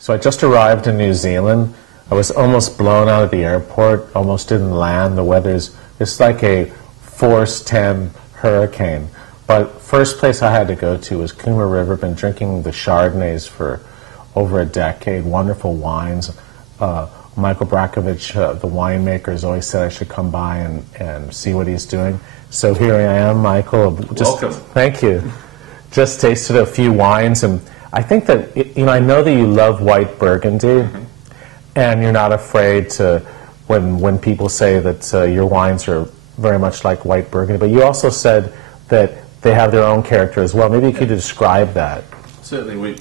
So I just arrived in New Zealand. I was almost blown out of the airport, almost didn't land. The weather's, it's like a force 10 hurricane. But first place I had to go to was Kumeu River. Been drinking the Chardonnays for over a decade, wonderful wines. Michael Brakovich, the winemaker, has always said I should come by and see what he's doing. So here I am, Michael. Welcome. Thank you. Just tasted a few wines, and I think that, you know, I know that you love white Burgundy, and you're not afraid to, when people say that your wines are very much like white Burgundy, but you also said that they have their own character as well. Maybe you could describe that. Certainly,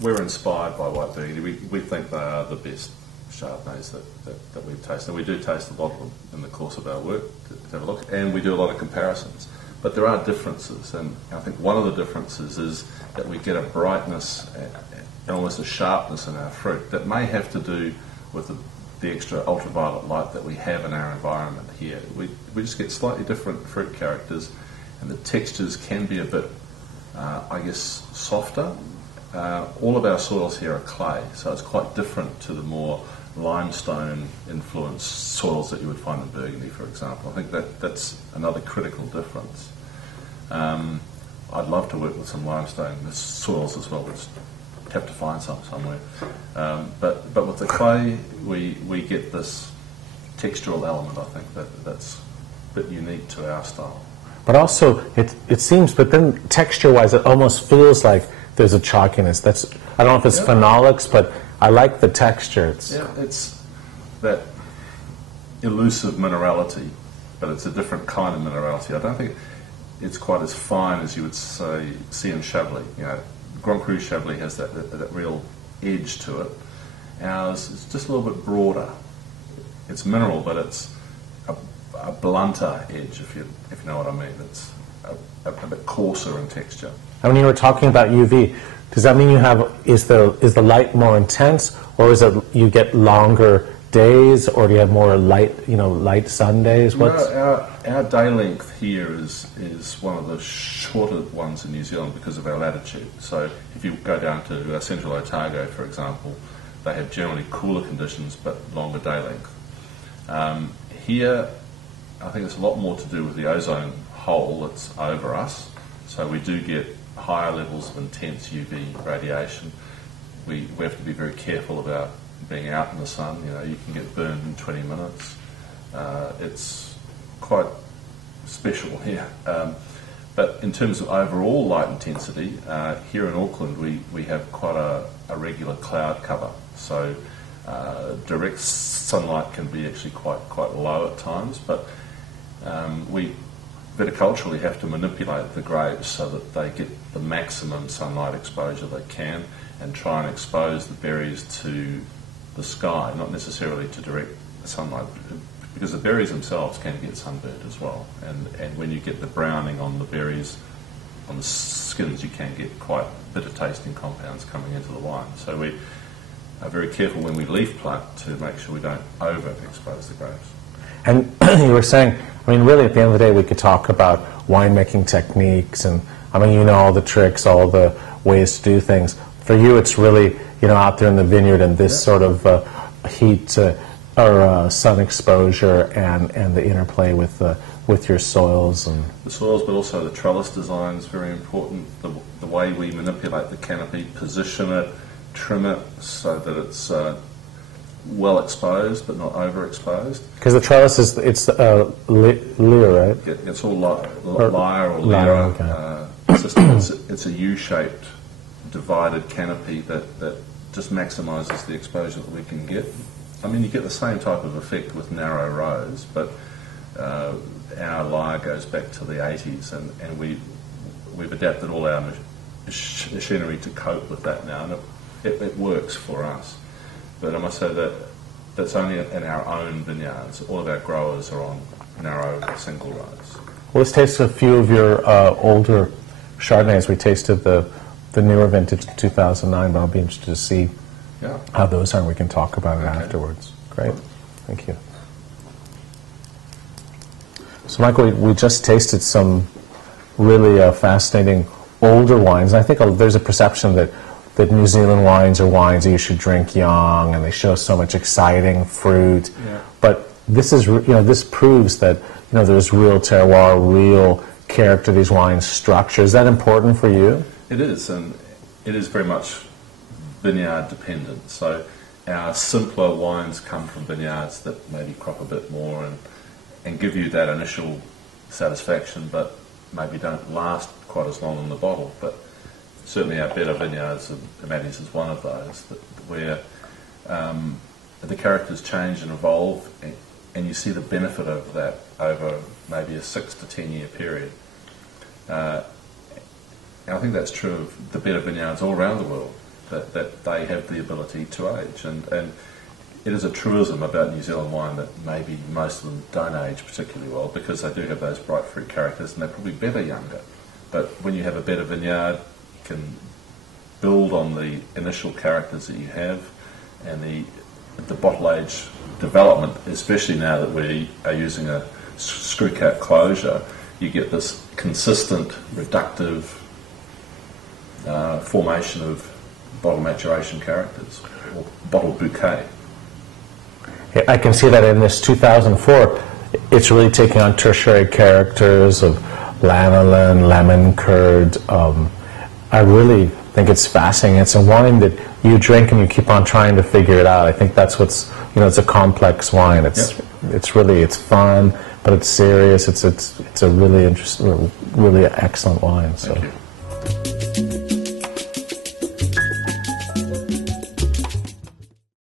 we're inspired by white Burgundy. We think they are the best Chardonnays that we've tasted. We do taste a lot of them in the course of our work to have a look, and we do a lot of comparisons. But there are differences, and I think one of the differences is that we get a brightness and almost a sharpness in our fruit that may have to do with the extra ultraviolet light that we have in our environment here. We just get slightly different fruit characters, and the textures can be a bit, I guess, softer. All of our soils here are clay, so it's quite different to the more limestone-influenced soils that you would find in Burgundy, for example. I think that's another critical difference. I'd love to work with some limestone soils as well, but have to find some somewhere. But with the clay, we get this textural element, I think, that's a bit unique to our style. But also, it seems, but then texture-wise, it almost feels like there's a chalkiness. I don't know if it's phenolics, but I like the texture. It's that elusive minerality, but it's a different kind of minerality. I don't think it's quite as fine as you would see in Chablis. You know, Grand Cru Chablis has that real edge to it. Ours is just a little bit broader. It's mineral, but it's a blunter edge, if you know what I mean. It's a bit coarser in texture. And when you were talking about UV, does that mean is the light more intense, or is it you get longer days, or do you have more light sun days? Our day length here is one of the shorter ones in New Zealand because of our latitude. So if you go down to Central Otago, for example, they have generally cooler conditions but longer day length. Here, I think it's a lot more to do with the ozone hole that's over us. So we do get higher levels of intense UV radiation. We have to be very careful about being out in the sun. You know, you can get burned in 20 minutes. It's quite special here. But in terms of overall light intensity, here in Auckland we have quite a regular cloud cover. So direct sunlight can be actually quite low at times, but we viticulturally have to manipulate the grapes so that they get the maximum sunlight exposure they can, and try and expose the berries to the sky, not necessarily to direct sunlight, because the berries themselves can get sunburned as well, and when you get the browning on the berries, on the skins, you can get quite bitter tasting compounds coming into the wine. So we are very careful when we leaf pluck to make sure we don't overexpose the grapes. And you were saying, I mean, really at the end of the day we could talk about winemaking techniques, and I mean, you know, all the tricks, all the ways to do things. For you it's really, you know, out there in the vineyard and this sort of heat or sun exposure and the interplay with your soils. And the soils, but also the trellis design is very important. The way we manipulate the canopy, position it, trim it so that it's well exposed but not overexposed. Because the trellis it's lyre, right? It's all lyre or lyre system. It's a U-shaped divided canopy that just maximises the exposure that we can get. I mean, you get the same type of effect with narrow rows, but our lyre goes back to the 80s, and we've adapted all our machinery to cope with that now, and it works for us. But I must say that that's only in our own vineyards. All of our growers are on narrow single rows. Well, let's taste a few of your older Chardonnays. We tasted the newer vintage 2009, but I'll be interested to see how those are, and we can talk about it afterwards. Great. Thank you. So, Michael, we just tasted some really fascinating older wines. I think there's a perception that that New Zealand wines are wines that you should drink young, and they show so much exciting fruit. Yeah. But this is, this proves that, there's real terroir, real character to these wines, structure. Is that important for you? It is, and it is very much vineyard dependent. So our simpler wines come from vineyards that maybe crop a bit more and give you that initial satisfaction, but maybe don't last quite as long in the bottle. But certainly our better vineyards, and Maddie's is one of those, where the characters change and evolve, and you see the benefit of that over maybe a 6 to 10 year period. And I think that's true of the better vineyards all around the world, that they have the ability to age. And it is a truism about New Zealand wine that maybe most of them don't age particularly well, because they do have those bright fruit characters, and they're probably better younger. But when you have a better vineyard, you can build on the initial characters that you have, and the bottle age development, especially now that we are using a screw cap closure, you get this consistent reductive formation of bottle maturation characters, or bottle bouquet. Yeah, I can see that in this 2004. It's really taking on tertiary characters of lanolin, lemon curd. I really think it's fascinating. It's a wine that you drink and you keep on trying to figure it out. I think that's what's, it's a complex wine. It's fun, but it's serious. It's a really interesting, really excellent wine. So. Thank you.